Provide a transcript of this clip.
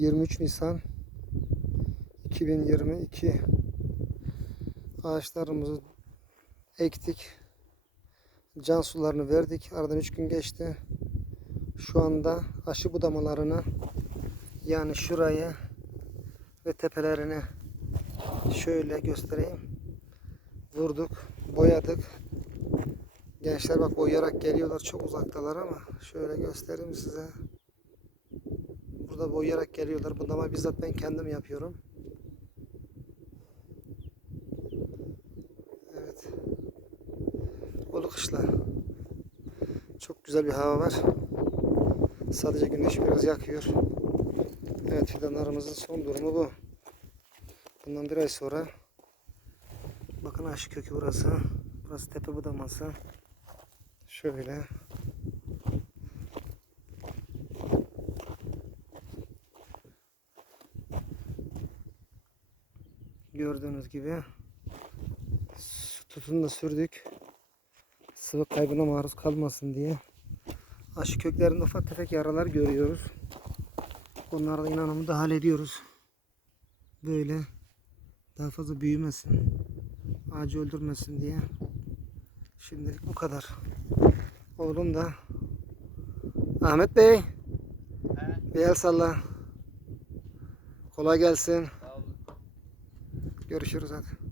23 Nisan 2022 ağaçlarımızı ektik. Can sularını verdik. Aradan 3 gün geçti. Şu anda aşı budamalarını yani şurayı ve tepelerini şöyle göstereyim. Vurduk, boyadık. Gençler bak boyayarak geliyorlar. Çok uzaktalar ama şöyle göstereyim size. Burada boyayarak geliyorlar. Budama bizzat ben kendim yapıyorum. Evet. Ulu kışla. Çok güzel bir hava var. Sadece güneş biraz yakıyor. Evet fidanlarımızın son durumu bu. Bundan bir ay sonra bakın aşı kökü burası. Burası tepe budaması. Şöyle. Gördüğünüz gibi tutunu da sürdük. Sıvı kaybına maruz kalmasın diye. Aşı köklerinde ufak tefek yaralar görüyoruz. Onları da inanın müdahale ediyoruz. Böyle daha fazla büyümesin. Ağacı öldürmesin diye. Şimdilik bu kadar. Oğlum da Ahmet Bey bir el salla. Kolay gelsin. Görüşürüz hadi.